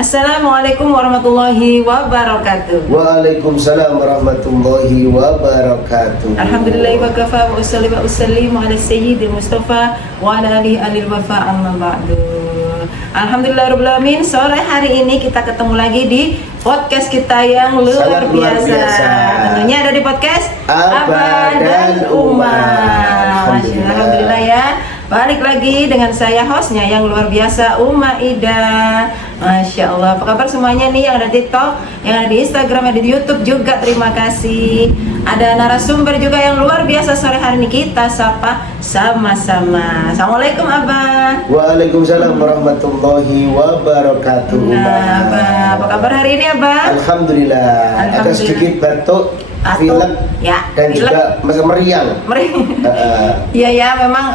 Assalamualaikum warahmatullahi wabarakatuh. Waalaikumsalam warahmatullahi wabarakatuh. Alhamdulillah wa kafa wa usallimu ala sayyidil Mustafa wa ala alihi alil wafa amma ba'du. Alhamdulillah rabbil alamin. Sore hari ini kita ketemu lagi di podcast kita yang luar biasa. Tentunya ada di podcast Abah dan Uma. Alhamdulillah ya. Balik lagi dengan saya hostnya yang luar biasa, Uma Ida. Masya Allah, apa kabar semuanya nih yang ada di TikTok, yang ada di Instagram, ada di YouTube juga, terima kasih. Ada narasumber juga yang luar biasa sore hari ini, kita sapa sama-sama. Assalamualaikum Abah. Waalaikumsalam warahmatullahi wabarakatuh. Nah Abah, apa kabar hari ini Abah? Alhamdulillah. Ada sedikit batuk, pilek, ya, dan pilek. juga meriang. Iya ya, memang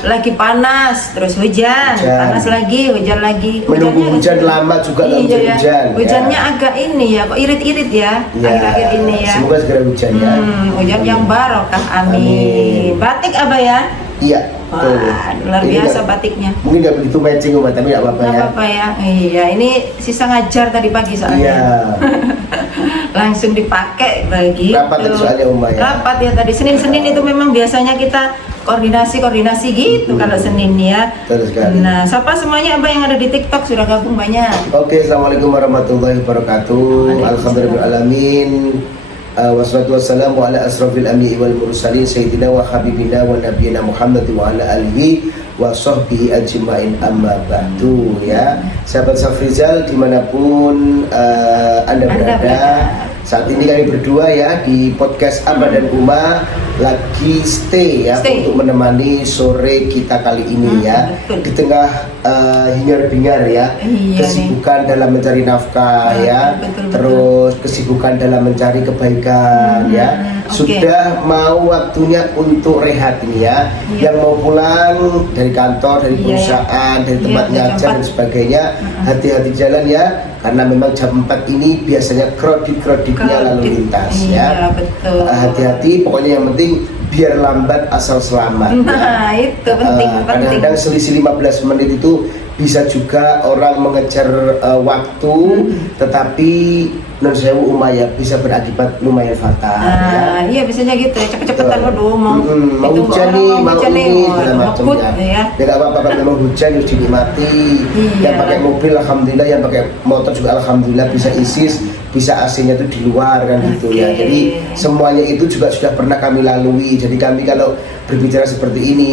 lagi panas, terus hujan, panas lagi, hujan lagi. Menunggu hujan lama juga nggak iya, hujan. Hujannya agak ini ya, kok irit-irit ya, akhir-akhir ini ya. Semoga segera hujan ya. Hujan yang barokah, amin. Batik Abah ya? Iya. Wah, luar biasa batiknya. Mungkin nggak begitu matching Uma, tapi nggak apa-apa ya. Nggak apa-apa ya. Iya, ini sisa ngajar tadi pagi soalnya. Iya. Langsung dipakai begitu. Rapat soalnya Uma ya. Rapat ya tadi Senin itu memang biasanya kita koordinasi gitu kalau Senin ya. Terus sekali. Nah, sapa semuanya Abah yang ada di TikTok sudah gabung banyak. Oke, assalamualaikum warahmatullahi wabarakatuh. Alhamdulillahirrahmanirrahim. Wassalatu wassalamu ala asrafil anbiya'i wal mursalin sayyidina wa habibina wa nabiyina Muhammad wa ala alihi wa sahbihi ajma'in amma ba'du ya. Sahabat Safrizal dimanapun Anda berada. Saat ini kami berdua ya di podcast Abah dan Uma lagi stay untuk menemani sore kita kali ini ya. Betul. Di tengah hingar-bingar ya, kesibukan dalam mencari nafkah ya, terus kesibukan dalam mencari kebaikan ya. Sudah mau waktunya untuk rehat ini ya. Yang mau pulang dari kantor, dari perusahaan, dari tempat ngajar dan sebagainya, hati-hati jalan ya. Karena memang jam 4 ini biasanya kredit-kreditnya lalu lintas ya. Betul. Hati-hati, pokoknya yang penting biar lambat asal selamat. Nah, itu penting. Kadang-kadang selisih 15 menit itu bisa juga orang mengejar waktu, tetapi non sewu Umaya bisa berakibat lumayan fatal. Iya biasanya gitu ya, cepet-cepetan waduh mau hujan nih, mau ini segala macam ya. Ya nggak apa-apa kalau memang hujan harus dinikmati. Yang pakai mobil alhamdulillah, yang pakai motor juga alhamdulillah bisa isis, bisa AC-nya itu di luar kan gitu ya. Jadi semuanya itu juga sudah pernah kami lalui. Jadi kami kalau berbicara seperti ini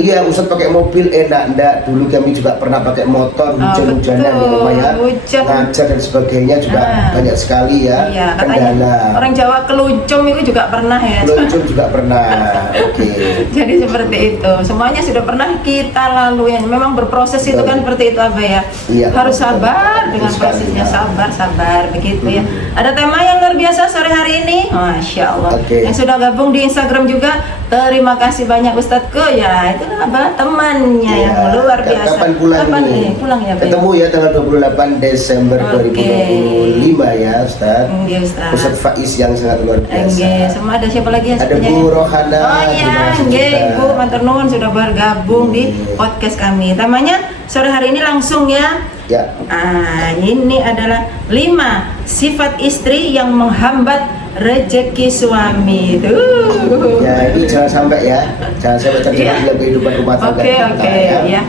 iya Ustadz pakai mobil enggak, dulu kami juga pernah pakai motor hujan-hujanan di rumah ya, ngajar dan sebagainya juga banyak sekali ya kendala. Orang Jawa keluncum itu juga pernah ya. Keluncum juga pernah. Oke. Jadi seperti itu, semuanya sudah pernah kita lalui. Memang berproses itu kan seperti itu Abah ya. Iya, harus sabar dengan prosesnya, sabar begitu ya. Ada tema yang luar biasa sore hari ini, Masya Allah. Yang sudah gabung di Instagram juga, terima kasih banyak Ustadzku ya. Itu Abah temannya yang luar biasa. Kapan pulang nih? Pulang ya. Ketemu ya tanggal 28 Desember 2025 ya Ustadz. Ustadz Faiz yang sangat luar biasa. Semua ada siapa lagi yang ada Bu Rohana. Oh iya, Bu Mantur Nuwun sudah bergabung di podcast kami. Temanya sore hari ini langsung ya. Ini adalah 5 sifat istri yang menghambat rezeki suami. Ya ini jangan sampai terjadi dalam kehidupan rumah tangga kita ya.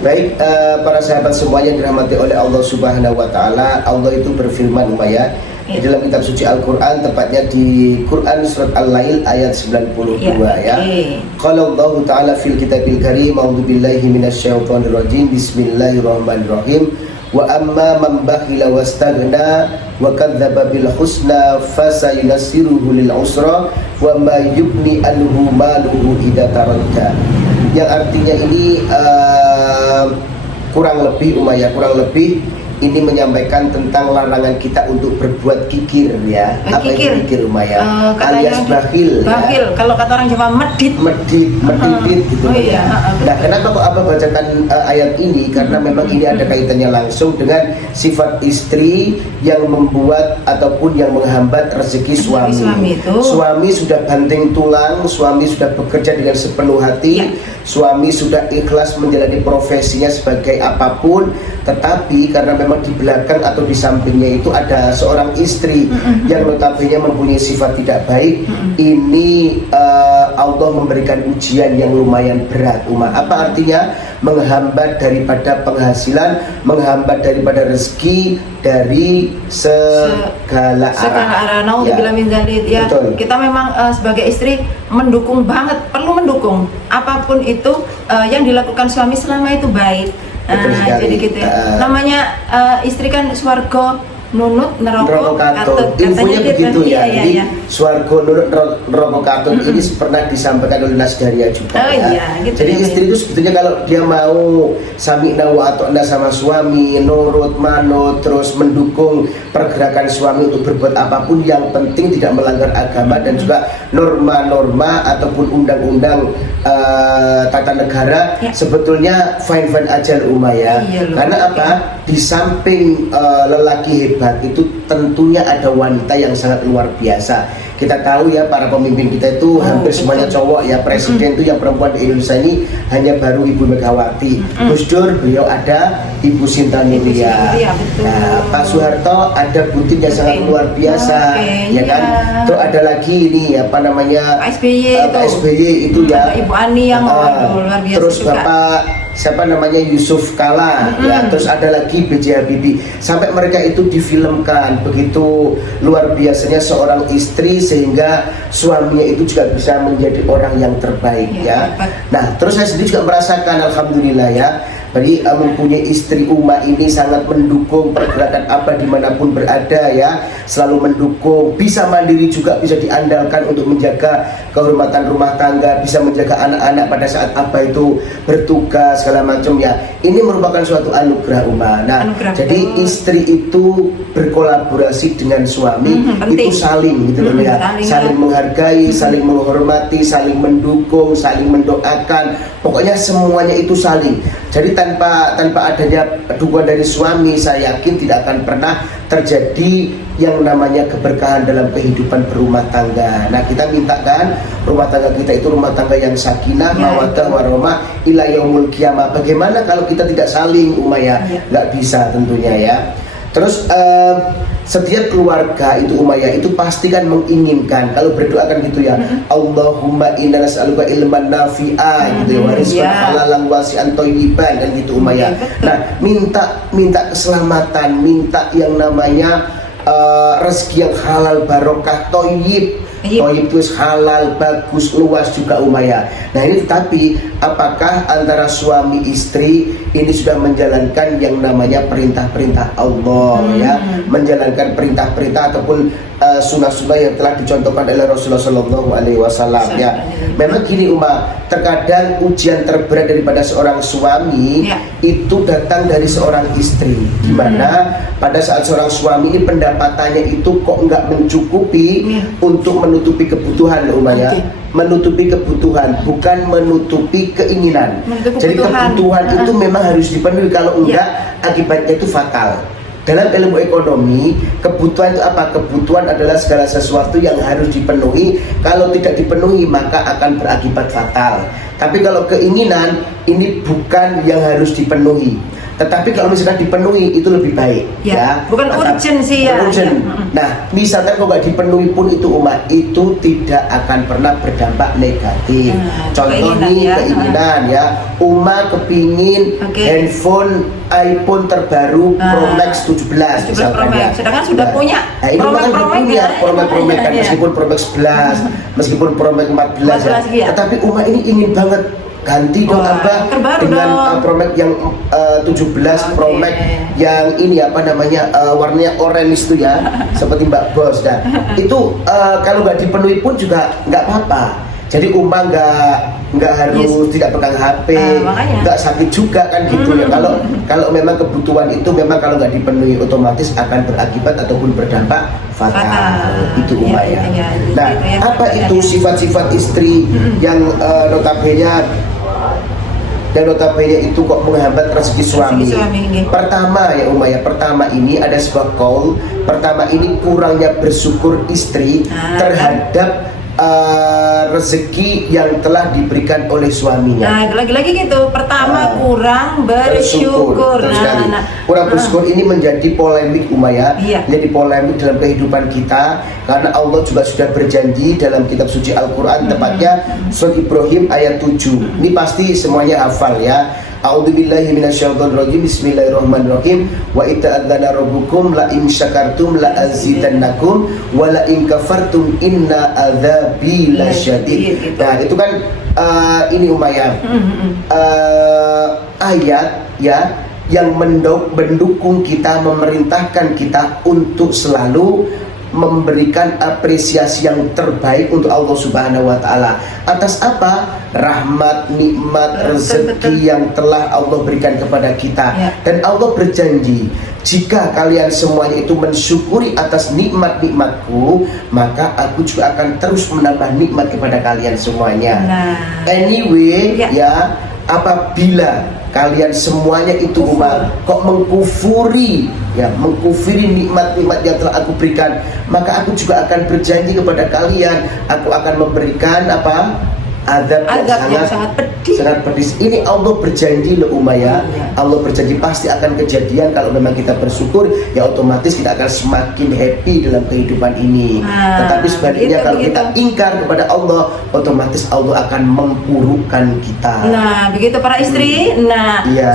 Baik para sahabat semuanya dirahmati oleh Allah Subhanahu wa taala. Allah itu berfirman Umaya di dalam kitab suci Al-Qur'an, tepatnya di Quran surat Al-Lail ayat 92 ya. Qala Allah taala fil kitabil karim, a'udzubillahi minasyaitonir rajim, bismillahirrahmanirrahim. Wa amma man bakhila wastaghna wa kadzdzaba bil husna fasayunasiruhu lil usra wa ma yubni anhu maluhu idza taradda. Yang artinya ini kurang lebih ini menyampaikan tentang larangan kita untuk berbuat kikir ya. Apa itu kikir Umaya? Alias bakhil. Bakhil, kalau kata orang Jawa medit gitu ya. Nah, kenapa kok Abah bacakan ayat ini? Karena memang ini ada kaitannya langsung dengan sifat istri yang membuat ataupun yang menghambat rezeki suami. Suami sudah banting tulang, suami sudah bekerja dengan sepenuh hati, suami sudah ikhlas menjalani profesinya sebagai apapun, Tetapi karena memang di belakang atau di sampingnya itu ada seorang istri yang notabene mempunyai sifat tidak baik, ini Allah memberikan ujian yang lumayan berat, Apa artinya? Menghambat daripada penghasilan, menghambat daripada rezeki dari segala arah. Naudzubillah min dzalik ya. Betul. Kita memang sebagai istri mendukung banget, perlu mendukung apapun itu yang dilakukan suami selama itu baik. Jadi gitu ya. Namanya istri kan swarga nunut neraka katut. Infonya begitu ya. Iya, Jadi iya. swarga nunut neraka katut ini pernah disampaikan oleh Nasdaria juga Gitu Jadi ya, istri itu sebetulnya kalau dia mau sami'na wa ata'na sama suami, nurut, manut, terus mendukung pergerakan suami untuk berbuat apapun yang penting tidak melanggar agama dan juga norma-norma ataupun undang-undang tata negara, sebetulnya fine-fine aja ya. Karena apa? Di samping lelaki hebat itu tentunya ada wanita yang sangat luar biasa. Kita tahu ya, para pemimpin kita itu hampir semuanya cowok ya. Presiden itu yang perempuan di Indonesia ini hanya baru Ibu Megawati. Gus Dur beliau ada, Ibu Sinta Nuria. Nah, Pak Soeharto ada butik yang sangat luar biasa, ya kan? Terus ada lagi ini apa namanya, Pak SBY itu ya. Ibu Ani yang luar biasa. Terus juga. Bapak siapa namanya Yusuf Kala, ya. Terus ada lagi B.J. Habibie. Sampai mereka itu difilmkan begitu luar biasanya seorang istri sehingga suaminya itu juga bisa menjadi orang yang terbaik ya. Nah, terus saya sendiri juga merasakan alhamdulillah ya. Jadi mempunyai istri ini sangat mendukung pergerakan apa dimanapun berada ya, selalu mendukung, bisa mandiri juga, bisa diandalkan untuk menjaga kehormatan rumah tangga, bisa menjaga anak-anak pada saat apa itu bertugas segala macam ya. Ini merupakan suatu anugerah Nah, jadi istri itu berkolaborasi dengan suami itu saling gitu ya, saling menghargai, saling menghormati, saling mendukung, saling mendoakan, pokoknya semuanya itu saling. Jadi tanpa adanya dukungan dari suami, saya yakin tidak akan pernah terjadi yang namanya keberkahan dalam kehidupan berumah tangga. Nah, kita mintakan rumah tangga kita itu rumah tangga yang sakinah, mawaddah, warahmah ila yaumul qiyamah. Bagaimana kalau kita tidak saling nggak bisa tentunya ya. Terus setiap keluarga itu itu pasti kan menginginkan, kalau berdoa kan gitu ya, Allahumma inna nas'aluka ilman nafi'a gitu ya, wa rizqan halalan wasi'an thayyiban kan gitu Nah, minta keselamatan, minta yang namanya rezeki yang halal, barokah, thayyib. Thayyib itu halal, bagus, luas juga Nah, ini tapi apakah antara suami istri ini sudah menjalankan yang namanya perintah-perintah Allah ya, menjalankan perintah-perintah ataupun sunnah-sunnah yang telah dicontohkan oleh Rasulullah SAW ya. Memang gini terkadang ujian terberat daripada seorang suami itu datang dari seorang istri, dimana pada saat seorang suami ini pendapatannya itu kok nggak mencukupi untuk menutupi kebutuhan menutupi kebutuhan, bukan menutupi keinginan. Jadi kebutuhan itu memang harus dipenuhi, kalau enggak akibatnya itu fatal. Dalam ilmu ekonomi, kebutuhan itu apa? Kebutuhan adalah segala sesuatu yang harus dipenuhi. Kalau tidak dipenuhi maka akan berakibat fatal. Tapi kalau keinginan ini bukan yang harus dipenuhi, tetapi kalau misalkan dipenuhi itu lebih baik ya. Bukan urgent sih ya. Nah, misalkan kalau nggak dipenuhi pun itu itu tidak akan pernah berdampak negatif. Contoh nih keinginan ya, kepingin handphone iPhone terbaru Pro Max 17 misalkan ya. Sedangkan sudah punya Pro Max kan, meskipun Pro Max 11, meskipun Pro Max 14 ya. Tetapi ini ingin banget ganti dong dengan Pro Max yang 17 Pro Max yang ini warnanya orange itu ya, seperti Mbak Bos. Nah, itu kalau nggak dipenuhi pun juga nggak apa-apa. Jadi nggak harus tidak pegang HP, nggak sakit juga kan gitu ya. Kalau memang kebutuhan itu memang kalau nggak dipenuhi otomatis akan berakibat ataupun berdampak fatal. Itu ya. Nah, apa itu sifat-sifat istri yang notabene itu kok menghambat rezeki suami? Pertama ya pertama ini ada sebuah kaul. Pertama ini kurangnya bersyukur istri terhadap rezeki yang telah diberikan oleh suaminya. Nah, lagi-lagi gitu. Pertama kurang bersyukur. Kurang bersyukur ini menjadi polemik Umayyah, Iya. menjadi polemik dalam kehidupan kita karena Allah juga sudah berjanji dalam kitab suci Al-Qur'an, tepatnya surat Ibrahim ayat 7. Ini pasti semuanya hafal ya. A'udzubillahi minasyaitonirrajim. Bismillahirrahmanirrahim. Wa ita'adzana rabbukum la in syakartum la azidannakum wa la in kafartum inna adzabi lasyadid. Nah, itu kan ini Umayyah. Ayat ya yang mendukung kita, memerintahkan kita untuk selalu memberikan apresiasi yang terbaik untuk Allah Subhanahu wa taala. Atas apa? Rahmat, nikmat, rezeki yang telah Allah berikan kepada kita. Dan Allah berjanji, jika kalian semuanya itu mensyukuri atas nikmat-nikmatku, maka aku juga akan terus menambah nikmat kepada kalian semuanya. Anyway, ya, apabila kalian semuanya itu umat kok mengkufuri nikmat-nikmat yang telah aku berikan, maka aku juga akan berjanji kepada kalian, aku akan memberikan azab yang sangat pedis. Ini Allah berjanji loh Umayyah. Allah berjanji pasti akan kejadian. Kalau memang kita bersyukur, ya otomatis kita akan semakin happy dalam kehidupan ini. Tetapi sebaliknya kalau kita ingkar kepada Allah, otomatis Allah akan memburukkan kita. Nah, begitu para istri.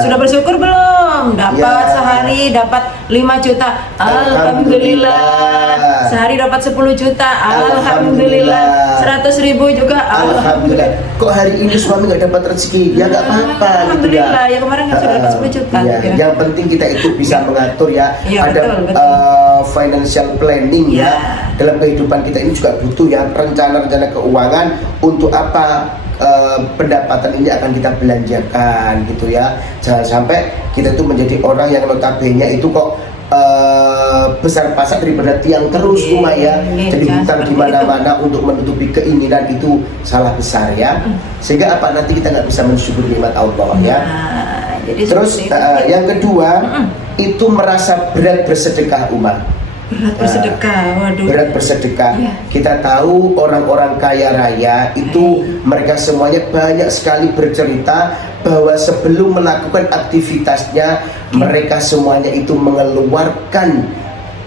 Sudah bersyukur belum? Dapat sehari dapat 5 juta. Alhamdulillah. Sehari dapat 10 juta. Alhamdulillah. 100.000 juga. Alhamdulillah. Kok hari ini suami nggak dapat rezeki? Ya nggak apa-apa. Alhamdulillah. Ya kemarin sudah dapat 10 juta. Yang penting kita itu bisa mengatur ya. Ada financial planning ya. Dalam kehidupan kita ini juga butuh ya rencana-rencana keuangan untuk apa pendapatan ini akan kita belanjakan gitu ya. Jangan sampai kita itu menjadi orang yang notabene itu kok besar pasak daripada tiang terus Umayyah, jadi hutang di mana-mana untuk menutupi keinginan, itu salah besar ya. Sehingga nanti kita nggak bisa mensyukuri nikmat Allah ya. Jadi terus yang kedua itu merasa berat bersedekah berat bersedekah. Kita tahu orang-orang kaya raya itu mereka semuanya banyak sekali bercerita bahwa sebelum melakukan aktivitasnya mereka semuanya itu mengeluarkan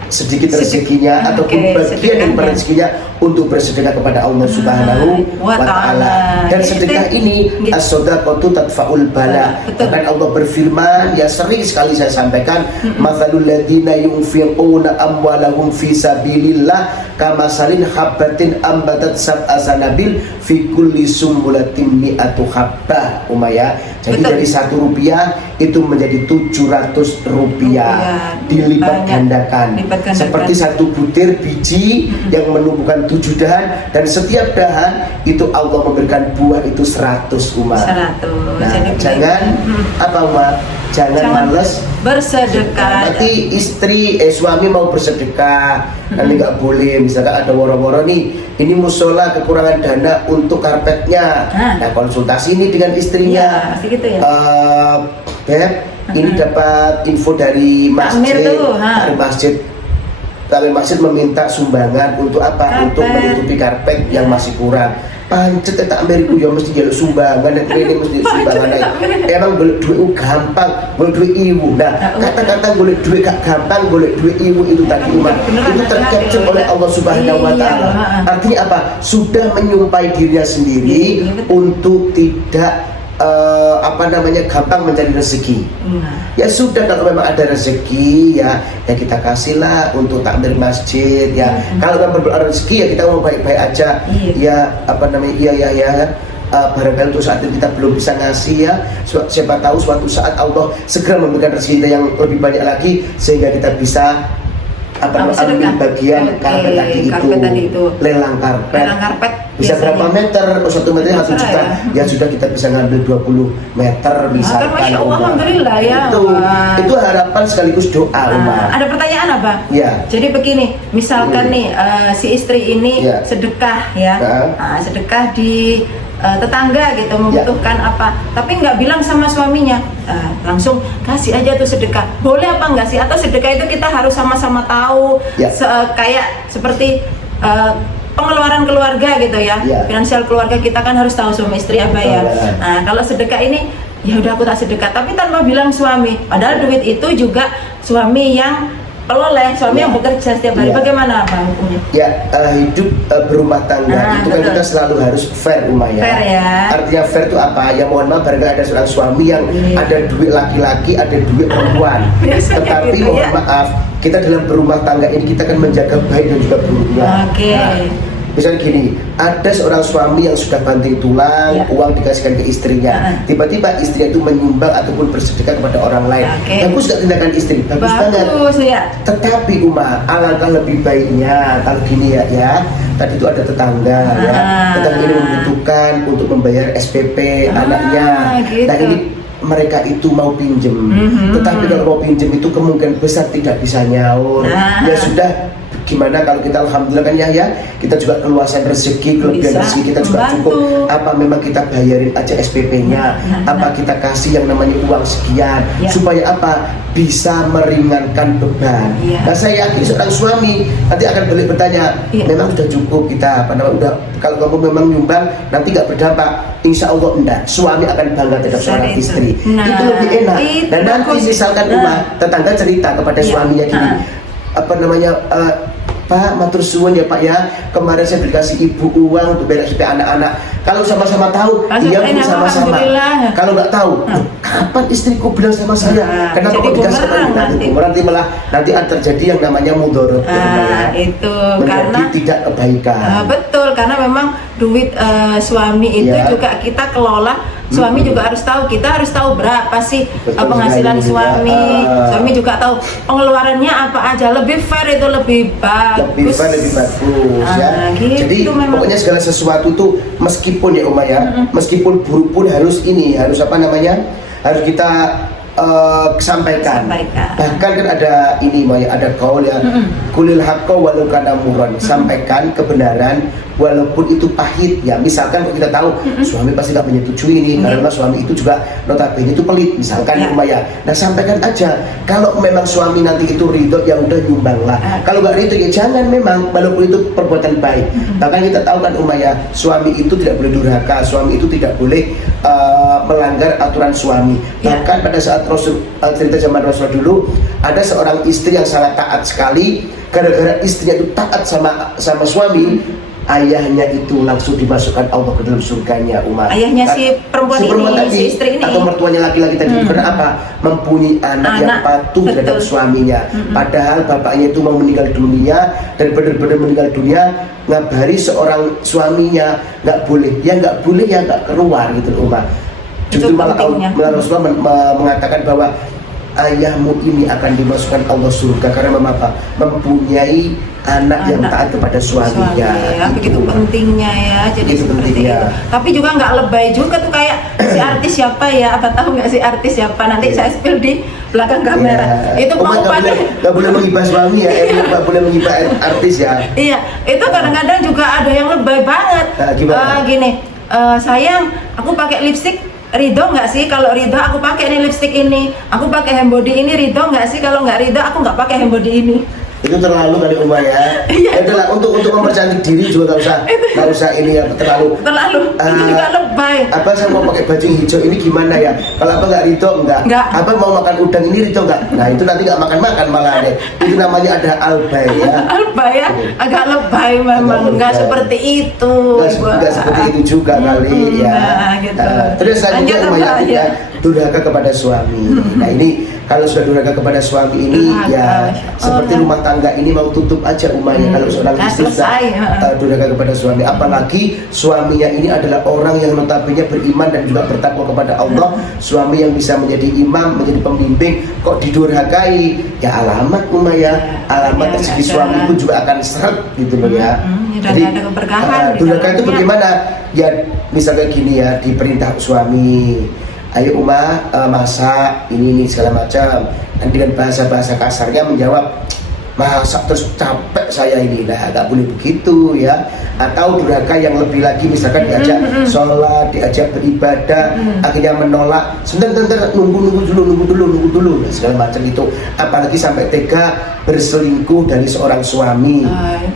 sedikit rezekinya ataupun bagian dari rezekinya untuk bersedekah kepada Allah Subhanahu wa taala. Dan sedekah ini as-shadaqatu tadfa'ul bala. Bahkan Allah berfirman, ya sering sekali saya sampaikan, matsalul ladzina yunfiquna amwalahum fi sabilillah kamasalin habbatin ambatat sab'a sanabil fi kulli sumbulatin mi'atu habbah. Umayyah. Jadi dari 1 rupiah itu menjadi 700 rupiah dilipat gandakan. Seperti 1 butir biji yang menumbuhkan 7 dahan, dan setiap dahan itu Allah memberikan buah itu 100 umat. 100. Nah, jangan umat? Jangan males bersedekah. Nanti suami mau bersedekah, nanti nggak boleh. Misalkan ada woro-woro nih, ini musola kekurangan dana untuk karpetnya. Nah, konsultasi ini dengan istrinya. Pasti gitu ya. Beb, ini dapat info dari masjid. Dari masjid meminta sumbangan untuk apa? Untuk menutupi karpet yang masih kurang. Pancet tak Ameriku ya mesti jaluk sumbangan, dan ini mesti sumbangan. Emang boleh duit gampang, boleh duit ibu. Nah, kata-kata boleh duit gak gampang, boleh duit ibu itu tadi umat itu tercapture oleh Allah Subhanahu wa taala. Artinya apa? Sudah menyumpahi dirinya sendiri untuk tidak gampang mencari rezeki. Ya sudah, kalau memang ada rezeki ya kita kasihlah untuk takmir masjid ya. Kalau memang berdoa rezeki ya kita mau baik-baik aja. Barangkali untuk saat ini kita belum bisa ngasih ya. Siapa tahu suatu saat Allah segera memberikan rezeki kita yang lebih banyak lagi sehingga kita bisa ambil bagian karpet tadi itu. Lelang karpet. Bisa berapa meter? 1 meter 1 juta. Ya sudah, kita bisa ngambil 20 meter misalkan. Masya Allah, alhamdulillah ya. Itu harapan sekaligus doa umat. Ada pertanyaan apa? Ya. Jadi begini, misalkan nih si istri ini sedekah ya. Sedekah di tetangga gitu, membutuhkan apa, tapi nggak bilang sama suaminya, langsung kasih aja tuh sedekah. Boleh apa enggak sih? Atau sedekah itu kita harus sama-sama tahu, kayak seperti pengeluaran keluarga gitu ya. Finansial keluarga kita kan harus tahu suami istri apa ya. Nah, kalau sedekah ini ya udah aku tak sedekah, tapi tanpa bilang suami. Padahal duit itu juga suami yang peloleh, suami yang bekerja setiap hari. Bagaimana Pak hukumnya? Ya, hidup berumah tangga itu kan kita selalu harus fair ya. Fair ya. Artinya fair itu apa? Ya mohon maaf barangkali ada seorang suami yang ada duit laki-laki, ada duit perempuan. Tetapi gitu, mohon maaf, kita dalam berumah tangga ini kita akan menjaga baik dan juga buruknya. Misalnya gini, ada seorang suami yang sudah banting tulang, uang dikasihkan ke istrinya, tiba-tiba istrinya itu menyumbang ataupun bersedekah kepada orang lain. Bagus gak tindakan istri? Bagus banget. Ya. Tetapi alangkah lebih baiknya kalau gini ya, tadi itu ada tetangga tetangga ini membutuhkan untuk membayar SPP anaknya. Gitu. Nah ini mereka itu mau pinjem, tetapi kalau mau pinjem itu kemungkinan besar tidak bisa nyaur. Ya sudah. Gimana kalau kita alhamdulillah kan ya kita juga keluasan rezeki, kelebihan rezeki kita juga cukup, apa memang kita bayarin aja SPP-nya, apa kita kasih yang namanya uang sekian supaya apa bisa meringankan beban. Nah saya yakin seorang suami nanti akan balik bertanya, memang sudah cukup kita apa namanya udah, kalau kamu memang nyumbang nanti nggak berdampak, insya Allah enggak, suami akan bangga terhadap seorang istri. Itu lebih enak. Dan nanti misalkan tetangga cerita kepada suaminya gini, apa namanya, Pak, matur suwun ya Pak ya, kemarin saya dikasih ibu uang untuk bayar SPP anak-anak. Kalau sama-sama tahu, dia pun sama-sama. Kalau nggak tahu, kapan istriku bilang sama saya? Kenapa kok dikasih nanti malah nanti akan terjadi yang namanya mudorot. Itu menjadi karena tidak kebaikan. Betul, karena memang duit suami itu juga kita kelola. Suami juga harus tahu, kita harus tagu berapa sih penghasilan suami. Suami juga tahu pengeluarannya apa aja. Lebih fair itu lebih bagus. Lebih fair, lebih bagus ya. Gitu, jadi memang. Pokoknya segala sesuatu tuh meskipun ya meskipun buruk pun harus apa namanya? Harus kita sampaikan. Bahkan kan ada ini ada kaul ya, kulil haqqo walau kana murran, sampaikan kebenaran walaupun itu pahit ya. Misalkan kalau kita tahu suami pasti nggak menyetujui ini karena suami itu juga notabene itu pelit misalkan nah sampaikan aja. Kalau memang suami nanti itu ridho ya udah nyumbanglah, kalau nggak ridho ya jangan, memang walaupun itu perbuatan baik. Bahkan kita tahu kan suami itu tidak boleh durhaka, suami itu tidak boleh melanggar aturan suami. Bahkan pada saat Rasul, cerita zaman Rasul dulu, ada seorang istri yang sangat taat sekali. Gara-gara istrinya itu taat sama suami, ayahnya itu langsung dimasukkan Allah ke dalam surganya. Ayahnya si perempuan ini, tadi, si istri ini, atau mertuanya laki-laki tadi. Karena apa? Mempunyai anak yang patuh terhadap suaminya. Padahal bapaknya itu mau meninggal dunia, dan benar-benar meninggal dunia, ngabari seorang suaminya nggak boleh ya nggak keluar gitu loh Justru malah Rasulullah mengatakan bahwa ayahmu ini akan dimasukkan Allah surga karena mempunyai anak yang taat kepada suaminya. Begitu pentingnya ya, jadi seperti itu. Tapi juga nggak lebay juga tuh kayak si artis siapa ya, apa tahu nggak si artis siapa, nanti saya spill di belakang kamera. Itu mau nggak boleh menghibah suami ya, nggak boleh menghibah artis ya. Iya, itu kadang-kadang juga ada yang lebay banget. Gini, sayang, aku pakai lipstick, ridho nggak sih kalau ridho aku pakai ini lipstick ini, aku pakai handbody ini, ridho nggak sih kalau nggak ridho aku nggak pakai handbody ini. Itu terlalu kali ya. Itulah untuk mempercantik diri juga nggak usah ini ya, terlalu itu juga lebay. Apa saya mau pakai baju hijau ini gimana ya, kalau apa nggak ridho enggak, apa mau makan udang ini ridho enggak, nah itu nanti nggak makan malah deh. Itu namanya ada albay ya. Albay ya, agak lebay memang, nggak seperti itu. Nggak seperti itu juga kali ya. Gitu. Terus selanjutnya ya, durhaka kepada suami. Nah ini kalau sudah durhaka kepada suami ini ya seperti rumah tangga ini mau tutup aja ya. Kalau seorang istri sudah durhaka kepada suami, apalagi suaminya ini adalah orang yang notabene beriman dan juga bertakwa kepada Allah, suami yang bisa menjadi imam, menjadi pembimbing, kok didurhakai ya alamat alamat dari segi suami pun juga akan seret gitu loh ya. Jadi durhaka itu bagaimana ya, misalnya gini ya, diperintah suami, ayo masak ini segala macam, dan dengan bahasa kasarnya menjawab masak terus capek saya ini, nah nggak boleh begitu ya. Atau durhaka yang lebih lagi, misalkan diajak sholat, diajak beribadah, akhirnya menolak, sebentar nunggu dulu, nah, segala macam itu. Apalagi sampai tega berselingkuh dari seorang suami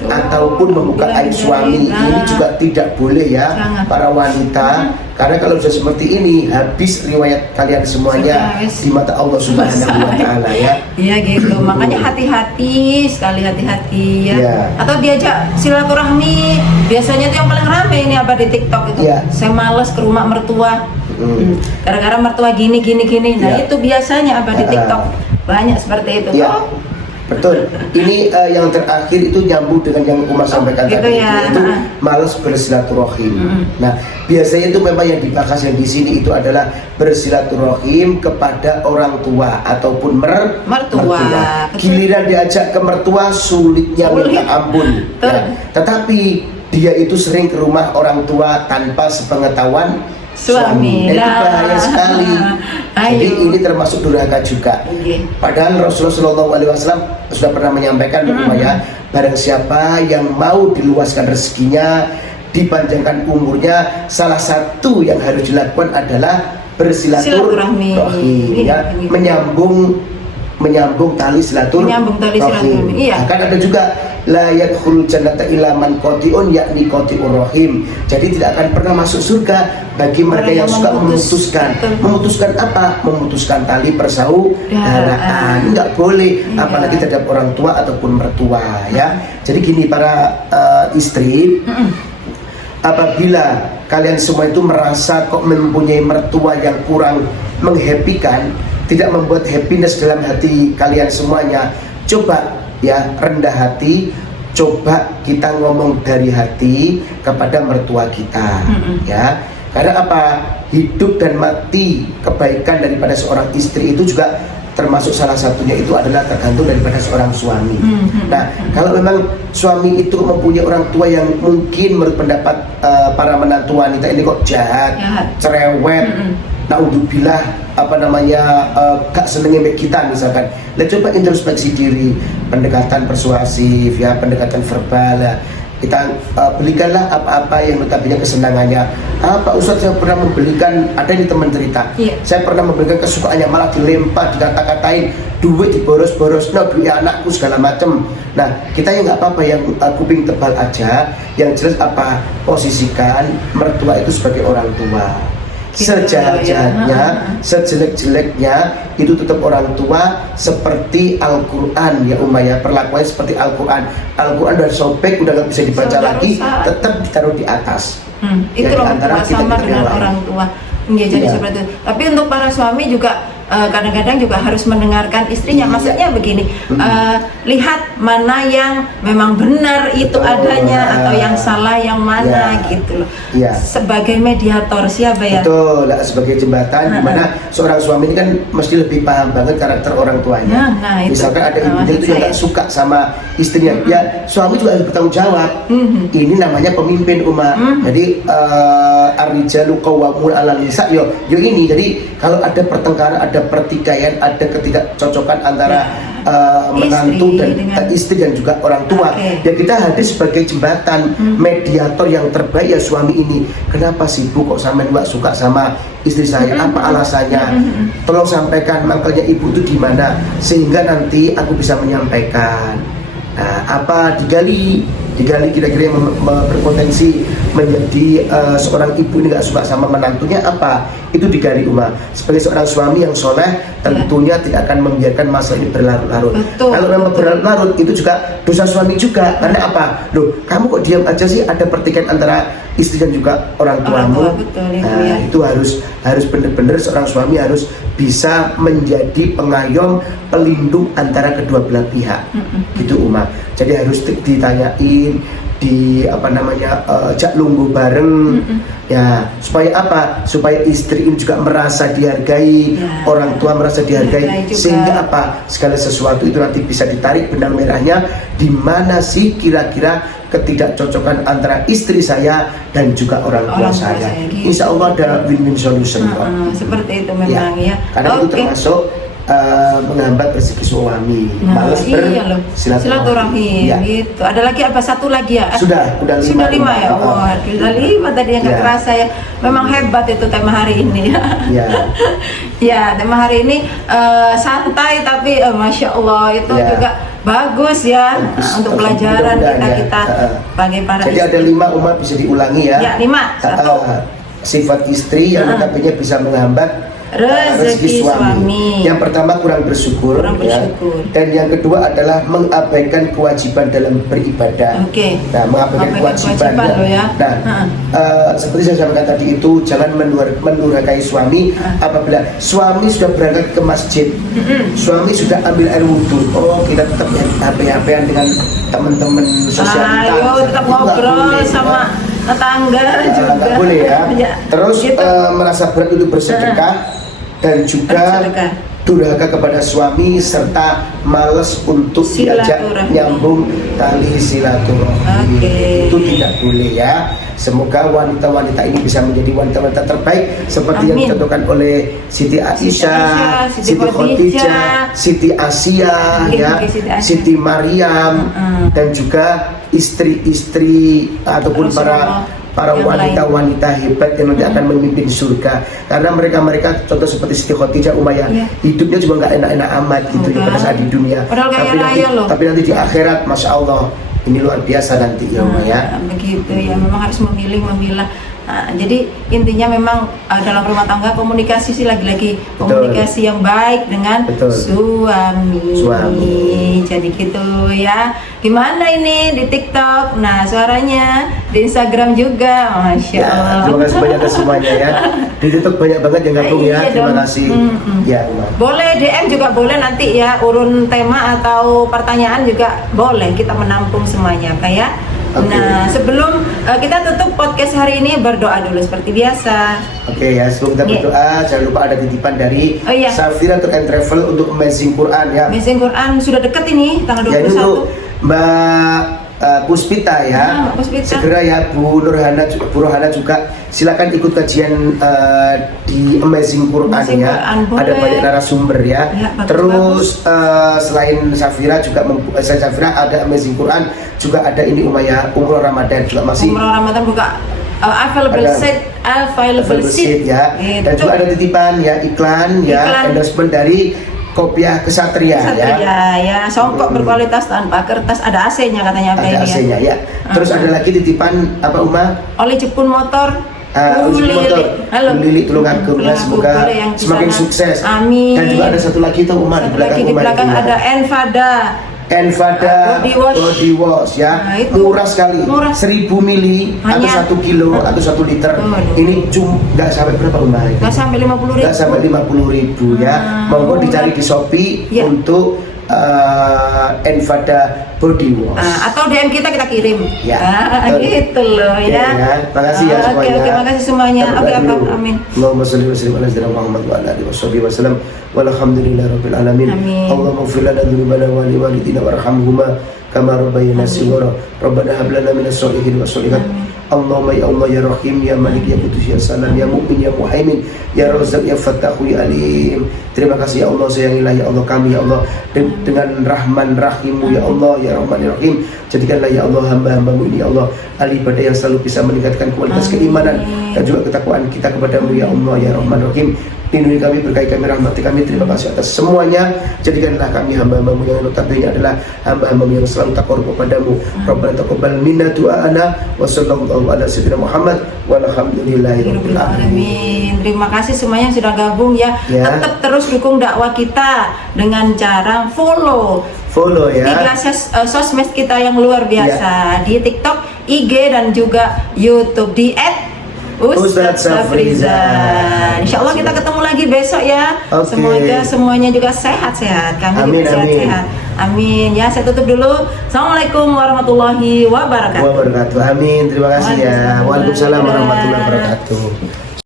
ataupun membuka aib suami, ini juga tidak boleh ya. Jangan. Para wanita, karena kalau sudah seperti ini habis riwayat kalian semuanya di mata Allah Subhanahu wa taala ya. Iya gitu. Makanya hati-hati sekali, hati-hati ya. Atau diajak silaturahmi, biasanya tuh yang paling rame ini apa di TikTok itu. Saya males ke rumah mertua. Gara-gara mertua gini. Nah, itu biasanya apa di TikTok. Banyak seperti itu. Betul. Ini yang terakhir itu nyambung dengan yang Umar sampaikan gitu tadi ya. itu malas bersilaturahim. Nah, biasanya itu memang yang dibahas yang di sini itu adalah bersilaturahim kepada orang tua ataupun mertua. Giliran diajak ke mertua sulitnya minta ampun. Ya. Tetapi dia itu sering ke rumah orang tua tanpa sepengetahuan suami. Itu bahaya sekali. Jadi ini termasuk durhaka juga. Padahal Rasulullah SAW sudah pernah menyampaikan ya, barang siapa yang mau diluaskan rezekinya, dipanjangkan umurnya, salah satu yang harus dilakukan adalah bersilaturahmi, ya, menyambung tali silaturahmi. Akan ada juga la yadkhulul jannata illa man qati'un, yakni qati'ur rahim. Jadi tidak akan pernah masuk surga bagi mereka yang suka memutuskan apa? Memutuskan tali persaudaraan. Enggak boleh, apalagi terhadap orang tua ataupun mertua ya. Jadi gini para istri, apabila kalian semua itu merasa kok mempunyai mertua yang kurang menghappykan, tidak membuat happiness dalam hati kalian semuanya, coba ya rendah hati, coba kita ngomong dari hati kepada mertua kita. Ya, karena apa? Hidup dan mati kebaikan daripada seorang istri itu juga termasuk salah satunya itu adalah tergantung daripada seorang suami. Nah, kalau memang suami itu mempunyai orang tua yang mungkin menurut pendapat para menantu wanita ini kok jahat, cerewet, naudzubillah, gak senengnya kita misalkan. Nah, coba introspeksi diri, pendekatan persuasif ya, pendekatan verbal ya. Kita belikanlah apa-apa yang notabene kesenangannya. Pak Ustadz, saya pernah membelikan, ada di teman cerita, saya pernah memberikan kesukaannya malah dilempar, dikata-katain, duit diboros-boros, duit anakku segala macem. Nah, kita yang nggak apa-apa, yang kuping tebal aja, yang jelas apa, posisikan mertua itu sebagai orang tua. Sejahat-jahatnya, sejelek-jeleknya itu tetap orang tua, seperti Al-Quran ya ya, perlakuannya seperti Al-Quran. Al-Quran udah sobek, udah nggak bisa dibaca lagi, tetap ditaruh di atas. Itu loh, sama dengan orang tua. Ya, jadi seperti itu. Tapi untuk para suami juga kadang-kadang juga harus mendengarkan istrinya. Maksudnya begini, lihat mana yang memang benar itu adanya, atau yang salah yang mana gitu loh. Sebagai mediator siapa ya? Betul, sebagai jembatan, dimana seorang suami ini kan mesti lebih paham banget karakter orang tuanya. Misalkan ada ibunya itu yang gak suka sama istrinya, ya suami juga harus bertanggung jawab. Ini namanya pemimpin umat. Jadi ar-rijalu qawwamun 'alan nisa, yo ini. Jadi kalau ada pertengkaran, ada pertikaian, ada ketidakcocokan antara menantu dan istri dan juga orang tua, dan kita hadir sebagai jembatan, mediator yang terbaik ya suami ini. Kenapa sih Bu kok sampean nggak suka sama istri saya? Apa alasannya? Tolong sampaikan mangkalnya ibu itu di mana, sehingga nanti aku bisa menyampaikan. Apa digali kira-kira yang berpotensi menjadi seorang ibu ini nggak suka sama menantunya, apa itu digali umat. Sebagai seorang suami yang soleh, tentunya tidak akan membiarkan masalah ini berlarut-larut. Kalau memang berlarut-larut, itu juga dosa suami juga. Karena apa? Loh, kamu kok diam aja sih? Ada pertikaian antara istri dan juga orang tuamu. Itu harus benar-benar seorang suami harus bisa menjadi pengayom, pelindung antara kedua belah pihak. Gitu umat. Jadi harus ditanyain, jak lungguh bareng, ya, supaya apa? Supaya istri ini juga merasa dihargai, orang tua merasa dihargai, sehingga apa? Segala sesuatu itu nanti bisa ditarik benang merahnya, di mana sih kira-kira ketidakcocokan antara istri saya dan juga orang tua saya. Insya Allah ada win-win solution. Seperti itu memang ya. Karena itu termasuk menghambat rezeki suami, Nah, malas iya loh. Silaturahmi Ya. gitu. Ada lagi apa? Satu lagi ya? Sudah Sudah lima ya. Oh, Wah, sudah lima tadi yang nggak Ya. kerasa ya. Memang hebat itu tema hari ini. ya. Ya, tema hari ini santai tapi masya Allah itu Ya. juga bagus ya. Bagus. Untuk pelajaran Mudah-mudahan kita ya. sebagai para Jadi istri. ada 5 umat bisa diulangi ya. Ya, 5. Satu. Sifat istri yang notabene bisa menghambat Rezeki suami. Yang pertama kurang bersyukur, Kurang bersyukur. Ya. Dan yang kedua adalah mengabaikan kewajiban dalam beribadah. Oke. Nah, mengabaikan kewajiban. loh ya. Nah, seperti saya sampaikan tadi itu jangan mendurhakai suami. Apabila suami sudah berangkat ke masjid, suami sudah ambil air wudhu, oh kita tetap HP-HPan dengan teman-teman sosial kita. Ayo tetap Itu nggak ngobrol boleh, sama tetangga juga. nggak boleh ya. Ya, Terus gitu. merasa berat untuk bersedekah dan juga Bersedekah. durhaka kepada suami serta malas untuk diajak Silaturahmi. nyambung tali silaturahmi. Oke. Itu tidak boleh ya. Semoga wanita-wanita ini bisa menjadi wanita-wanita terbaik seperti yang Amin. dicontohkan oleh Siti Aisyah, Siti Siti Khadijah, Siti Asia, Oke, ya, oke, Siti Asia. Siti Maryam, dan juga istri-istri ataupun para Rasulullah yang wanita-wanita hebat yang nanti akan memimpin surga. Karena mereka contoh seperti Siti Khadijah, Umayyah, Iya. hidupnya juga nggak enak-enak amat gitu ya pada saat di dunia. Padahal kaya nanti, raya loh. tapi nanti di akhirat, masya Allah, ini luar biasa nanti ya Umayyah. Begitu ya, memang harus memilah. Nah, jadi intinya memang dalam rumah tangga komunikasi sih lagi-lagi komunikasi yang baik dengan suami. Jadi gitu ya. Gimana ini di TikTok? Nah, suaranya di Instagram juga, masya Ya, Allah. terima kasih banyak ke semuanya ya. Di TikTok banyak banget yang gabung ya. Iya Terima dong. kasih. Ya, Allah. Boleh DM juga boleh nanti ya, urun tema atau pertanyaan juga boleh, kita menampung semuanya Pak ya. Oke. Nah, sebelum kita tutup podcast hari ini, berdoa dulu seperti biasa. Oke ya, sebelum kita berdoa, jangan lupa ada titipan dari Oh, iya. Safira Tour and Travel untuk Amazing Quran ya. Amazing Quran sudah deket ini tanggal Ya, 21. dulu Mbak Puspita ya. Mbak Puspita. Segera ya Bu Rohana juga silakan ikut kajian di Amazing Quran Amazing ya. Quran, boleh. Ada banyak narasumber ya. Ya, bagus, Terus selain Safira juga selain Safira ada Amazing Quran, juga ada ini Umayyah Umroh Ramadan juga masih Umroh Ramadan buka available Ada available seat ya. Gitu. Dan juga ada titipan ya, iklan ya, endorsement dari Kopiah Kesatria ya, songkok berkualitas tanpa kertas, ada AC-nya katanya apa ada ini AC-nya ya. Terus ada lagi titipan apa Uma? Oleh Jepun motor. Uji motor, Lili Tulungagung ya, semoga boleh yang di semakin sana. sukses. Amin. Dan juga ada satu lagi tuh Uma Satu lagi di Uma belakang itu ya. ada Enfada. Enfada body wash ya. Nah, itu murah sekali. murah. 1000 mili atau Hanya 1 kilo atau 1 liter. Ini nggak sampai berapa Uma? Nggak sampai 50.000. Nggak sampai 50.000 ya. Monggo dicari di Shopee Ya. untuk Enfada body wash. Atau DM kita kirim. Ya, betul. Gitu loh Oke, ya. Makasih ya semuanya. Oke, makasih semuanya. Kita Oke, berdoa apa? dulu. Amin. Allahumma shalli wa sallim ala sayyidina Muhammad wa ala alihi washabihi wasallam. Walhamdulillahirabbil alamin. Amin. Allahumma ighfir lana dzunubana wa li walidina warhamhuma kama rabbayana shighara. Rabbana hab lana minas shalihin wa shalihat. Allahumma ya Allah ya Rahim ya Malik ya Qudus ya Salam ya Mu'min ya Muhaimin ya Razzaq ya Fattahu ya Alim. Terima kasih ya Allah, sayangilah ya Allah kami ya Allah dengan Rahman Rahimu ya Allah ya Rahman ya Rahim. Jadikanlah ya Allah hamba-hambamu ini ya Allah ahli ibadah yang selalu bisa meningkatkan kualitas keimanan dan juga ketakwaan kita kepadamu ya Allah ya Rahman Rahim. Lindungi kami, berkahi kami, rahmati kami. Terima kasih atas semuanya. Jadikanlah kami hamba-hambamu yang notabene adalah hamba-hambamu yang selalu takwa kepadamu. Rabbana taqabbal minna du'ana wa sallallahu ala sayyidina Muhammad walhamdulillahirabbil alamin. Terima kasih semuanya yang sudah gabung ya. Tetap terus dukung dakwah kita dengan cara follow ya 3 sosmed kita yang luar biasa di TikTok, IG dan juga YouTube di Ustadz Safrizan. Insya Allah kita ketemu lagi besok ya. Semoga semuanya juga sehat-sehat. Kami juga sehat-sehat. Amin. Ya, saya tutup dulu. Assalamualaikum warahmatullahi wabarakatuh. Amin. Terima kasih ya. Waalaikumsalam warahmatullahi wabarakatuh.